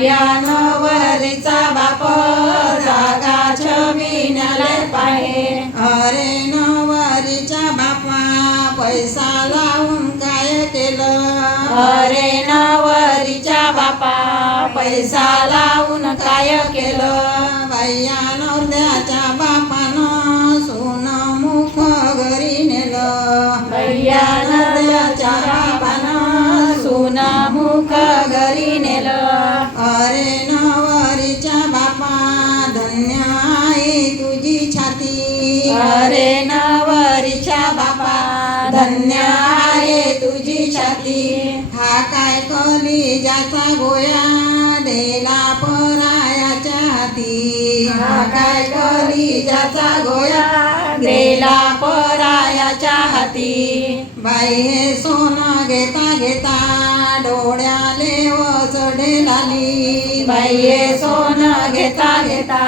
भैया नवरीचा बाप जागा छबिन्याले पाहे. अरे नवरीच्या बापा पैसा लावून काय केलं? अरे नवरीच्या बापा पैसा लावून काय केलं? बाया नवऱ्याच्या बापानं सोन मुख घरी नेलं. भैया नवऱ्याच्या बापानं सुना मुख घरी नेलं. अरे नवरीच्या बापा धन्य आहे तुझी छाती. अरे नवरीच्या बापा धन्य आहे तुझी छाती. हा काय कली ज्याचा गोया देला परायाच्या हाती. हा काय कली ज्याचा गोया गेला परायाच्या हाती. बाई हे सोनं घेता घेता डोळ्याले लाली बाईये सोनं घेता घेता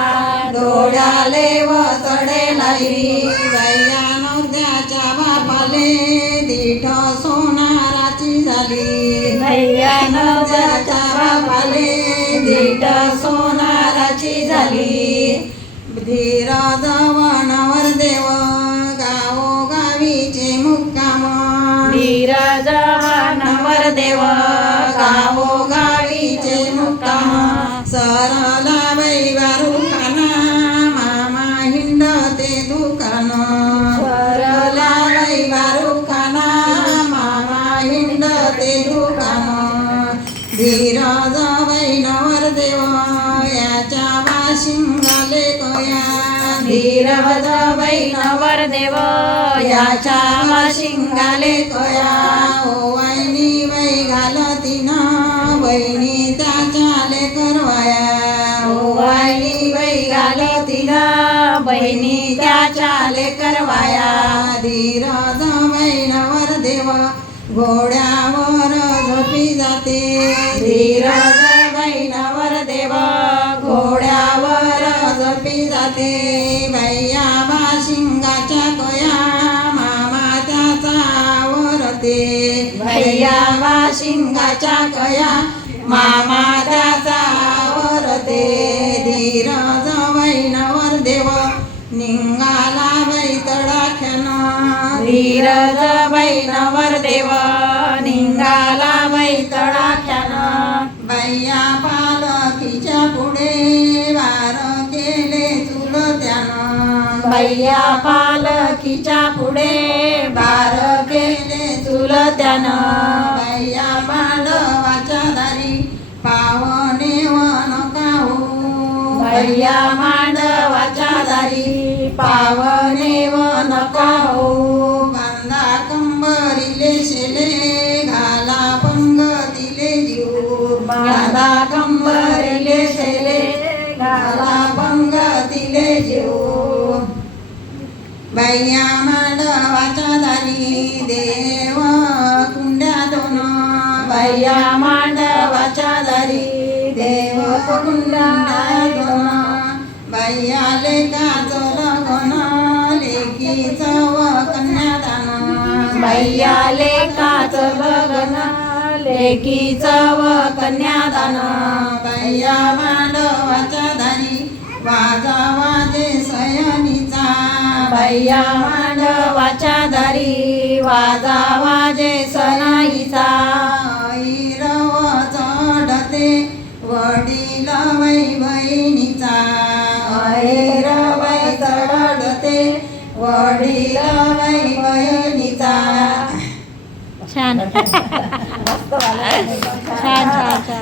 डोळ्याले वसडे लाई बाया नवद्याच्या बापाले दीठ सोनाराची झाली. भैया नवद्याच्या बापाले दीठ सोनाराची झाली. धीर ते दुकान. सरला बारुखाना मामा हिंड ते दुकान. धीर जवैनवर देव याच्या वाशिंगाले कया. धीरज नवर देव याच्या वाशिंगाले कया. ओ वैनी वै घाल तिनं वैनी त्याच्या लेकर करवाया. ओ बै घाल तिना. बहिणी त्याच्या लेकरवाया धीरज जवैनवर देव घोड्यावर झोपी जाते. धीरज बहिणावर देवा घोड्यावर झोपी जाते. भैया बाशिंगाच्या कया मामा त्याचा आवरते. भैया वाशिंगाच्या कया मामा त्याचा आवरते. धीर निंगाला बैतडाख्यानं. धीरज बहिणावर देव निघाला बैतडाख्यानं. बाया पालखीच्या पुढे वार केले चुलत्यानं भैया पालखीच्या पुढे बार केले चुलत्यानं बाया भैया मांडवाच्या दारी पावने व नका हो बांधा कंबरीले शेले घाला पंगतीले जीव. बांधा कंबरीले शेले घाला पंगतीले जीव. बाया मांडवाच्या दारी देव कुंड्या दोन. भैया मांडवाच्या दारी देव कुंडा दोन बाया लेकाचं लगन लेकीचं व कन्यादान भैया लेकाच लग्न लेकीचं व कन्यादान बाया मांडवाच्या दारी वाजा वाजे सयनीचा. भैया मांडवाच्या दारी वाजा वाजे सनाईचा. रव चढते वडील वै बहिणीचा ऐरवै चढते वडील वै बहिणीचा छान. छान छान छान.